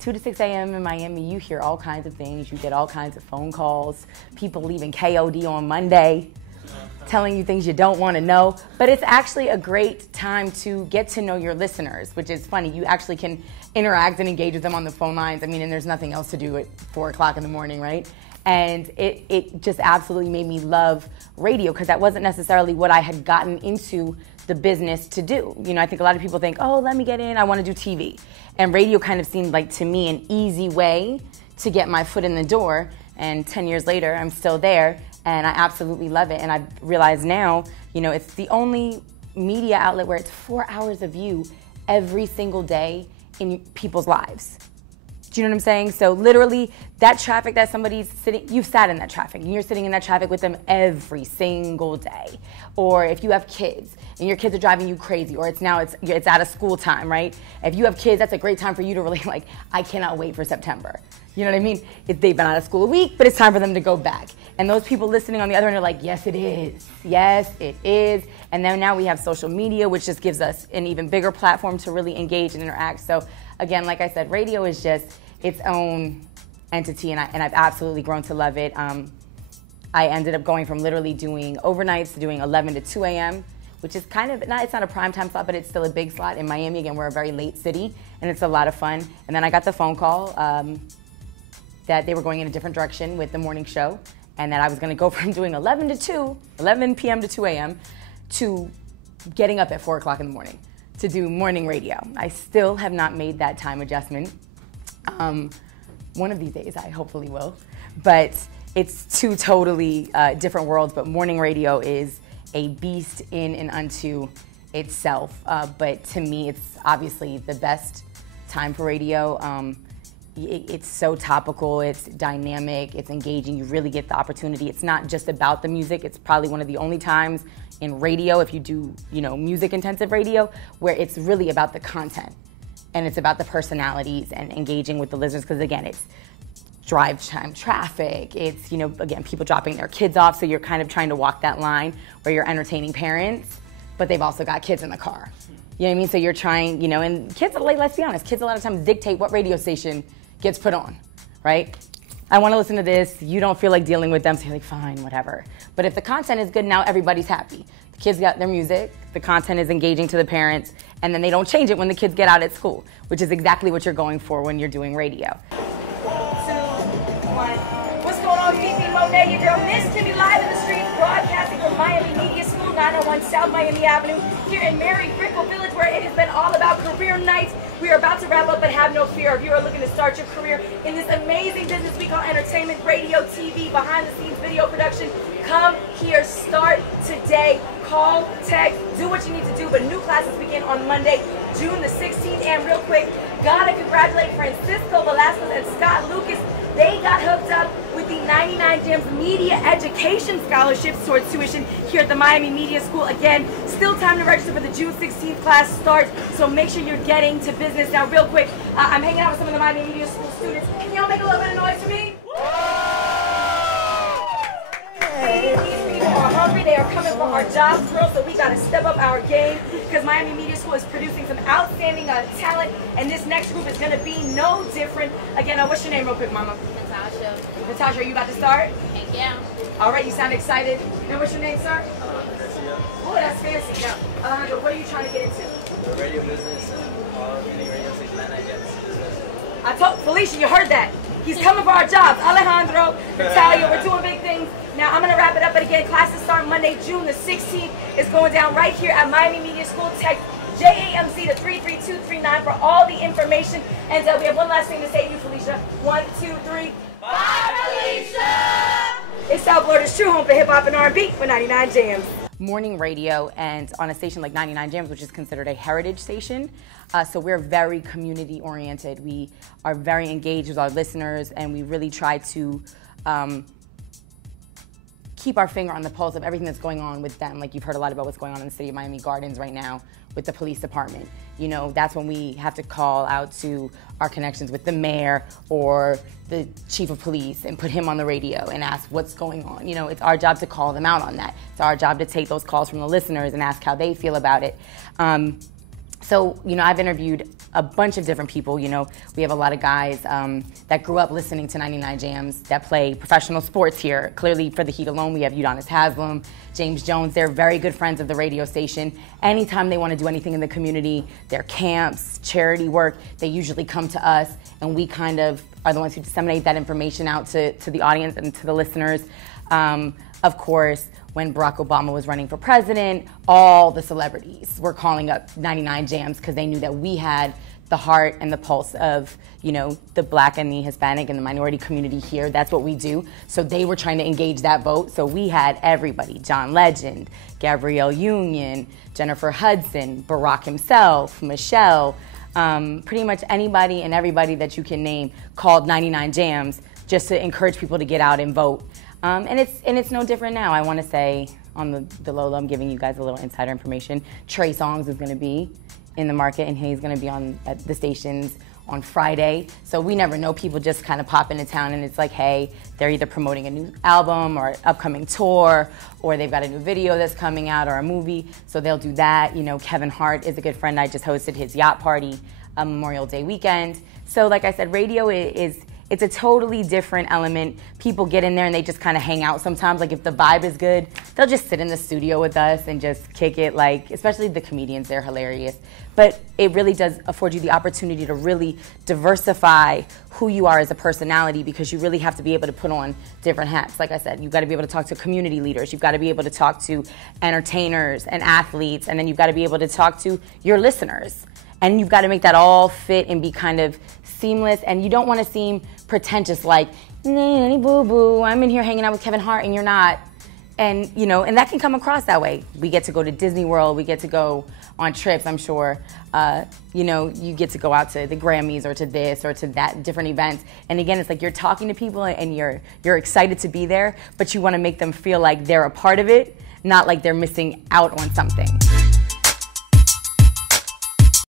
2 to 6 a.m. in Miami, you hear all kinds of things. You get all kinds of phone calls, people leaving KOD on Monday, telling you things you don't want to know. But it's actually a great time to get to know your listeners, which is funny. You actually can interact and engage with them on the phone lines. I mean, and there's nothing else to do at 4 o'clock in the morning, right? And it just absolutely made me love radio, because that wasn't necessarily what I had gotten into the business to do. You know, I think a lot of people think, oh, let me get in, I want to do TV. And radio kind of seemed like, to me, an easy way to get my foot in the door. And 10 years later, I'm still there, and I absolutely love it. And I realize now, you know, it's the only media outlet where it's 4 hours of you every single day in people's lives. Do you know what I'm saying? So literally, that traffic that somebody's sitting, you've sat in that traffic, and you're sitting in that traffic with them every single day. Or if you have kids, and your kids are driving you crazy, or it's out of school time, right? If you have kids, that's a great time for you to really like, I cannot wait for September. You know what I mean? They've been out of school a week, but it's time for them to go back. And those people listening on the other end are like, yes, it is. Yes, it is. And then now we have social media, which just gives us an even bigger platform to really engage and interact. So again, like I said, radio is just its own entity, and I've absolutely grown to love it. I ended up going from literally doing overnights to doing 11 to 2 a.m., which is kind of, it's not a prime time slot, but it's still a big slot. In Miami, again, we're a very late city, and it's a lot of fun. And then I got the phone call that they were going in a different direction with the morning show, and that I was gonna go from doing 11 p.m. to 2 a.m. to getting up at 4 o'clock in the morning to do morning radio. I still have not made that time adjustment. One of these days I hopefully will, but it's two totally different worlds. But morning radio is a beast in and unto itself. But to me, it's obviously the best time for radio. It's so topical, it's dynamic, it's engaging. You really get the opportunity. It's not just about the music. It's probably one of the only times in radio, if you do, you know, music intensive radio, where it's really about the content. And it's about the personalities and engaging with the listeners, because again, it's drive time traffic. It's, you know, again, people dropping their kids off, so you're kind of trying to walk that line where you're entertaining parents, but they've also got kids in the car. You know what I mean? So you're trying, you know, and kids, like, let's be honest, kids a lot of times dictate what radio station gets put on, right? I want to listen to this. You don't feel like dealing with them, so you're like, fine, whatever. But if the content is good, now everybody's happy. The kids got their music, the content is engaging to the parents, and then they don't change it when the kids get out at school, which is exactly what you're going for when you're doing radio. 2, 1. What's going on, Fifi Monet? Your girl Miss Kimmy, live in the streets, broadcasting from Miami Media School, 901 South Miami Avenue, here in Mary Brickell Village, where it has been all about career nights. We are about to wrap up, but have no fear. If you are looking to start your career in this amazing business we call entertainment, radio, TV, behind-the-scenes video production, come here. Start today. Call, text, do what you need to do. But new classes begin on Monday, June the 16th. And real quick, gotta congratulate Francisco Velasquez and Scott Lucas. They got hooked up with the 99 Gems Media Education Scholarships towards tuition here at the Miami Media School. Again, still time to register for the June 16th class start, so make sure you're getting to business. Now, real quick, I'm hanging out with some of the Miami Media School students. Can y'all make a little bit of noise for me? These people are hungry. They are coming for our jobs, girls, so we got to step up our game, because Miami Media School is producing some outstanding talent, and this next group is going to be no different. Again, what's your name real quick, Mama? Natasha. Natasha, are you about to start? Heck yeah. All right, you sound excited. Now, what's your name, sir? Oh, that's fancy. Now, Alejandro, what are you trying to get into? The radio business and all any radio station, 99 Gems business. I told Felicia, you heard that. He's coming for our jobs. Alejandro, Natalia, we're doing big things. Now, I'm going to wrap it up, but again, classes start Monday, June the 16th. It's going down right here at Miami Media School. Text JAMC to 33239 for all the information. And we have one last thing to say to you, Felicia. 1, 2, 3. Bye, Felicia! It's South Florida's true home for hip-hop and R&B with 99 Jams. Morning radio, and on a station like 99 Jams, which is considered a heritage station. So we're very community oriented. We are very engaged with our listeners, and we really try to keep our finger on the pulse of everything that's going on with them. Like, you've heard a lot about what's going on in the city of Miami Gardens right now with the police department. You know, that's when we have to call out to our connections with the mayor or the chief of police and put him on the radio and ask what's going on. You know, it's our job to call them out on that. It's our job to take those calls from the listeners and ask how they feel about it. So, you know, I've interviewed a bunch of different people. You know, we have a lot of guys that grew up listening to 99 Jams that play professional sports here. Clearly, for the Heat alone, we have Udonis Haslam, James Jones. They're very good friends of the radio station. Anytime they want to do anything in the community, their camps, charity work, they usually come to us, and we kind of are the ones who disseminate that information out to the audience and to the listeners. Of course, when Barack Obama was running for president, all the celebrities were calling up 99 Jams because they knew that we had the heart and the pulse of, you know, the Black and the Hispanic and the minority community here. That's what we do. So they were trying to engage that vote. So we had everybody: John Legend, Gabrielle Union, Jennifer Hudson, Barack himself, Michelle, pretty much anybody and everybody that you can name called 99 Jams just to encourage people to get out and vote. And it's no different now. I want to say on the low, I'm giving you guys a little insider information. Trey Songz is going to be in the market, and he's going to be at the stations on Friday. So we never know. People just kind of pop into town, and it's like, hey, they're either promoting a new album or an upcoming tour, or they've got a new video that's coming out or a movie. So they'll do that. You know, Kevin Hart is a good friend. I just hosted his yacht party Memorial Day weekend. So like I said, radio it's a totally different element. People get in there and they just kind of hang out sometimes. Like if the vibe is good, they'll just sit in the studio with us and just kick it. Like, especially the comedians, they're hilarious. But it really does afford you the opportunity to really diversify who you are as a personality, because you really have to be able to put on different hats. Like I said, you've got to be able to talk to community leaders. You've got to be able to talk to entertainers and athletes. And then you've got to be able to talk to your listeners. And you've got to make that all fit and be kind of seamless. And you don't want to seem pretentious, like, nanny boo boo, I'm in here hanging out with Kevin Hart and you're not. And, you know, and that can come across that way. We get to go to Disney World, we get to go on trips, I'm sure. You know, you get to go out to the Grammys or to this or to that, different events. And again, it's like you're talking to people and you're excited to be there, but you want to make them feel like they're a part of it, not like they're missing out on something.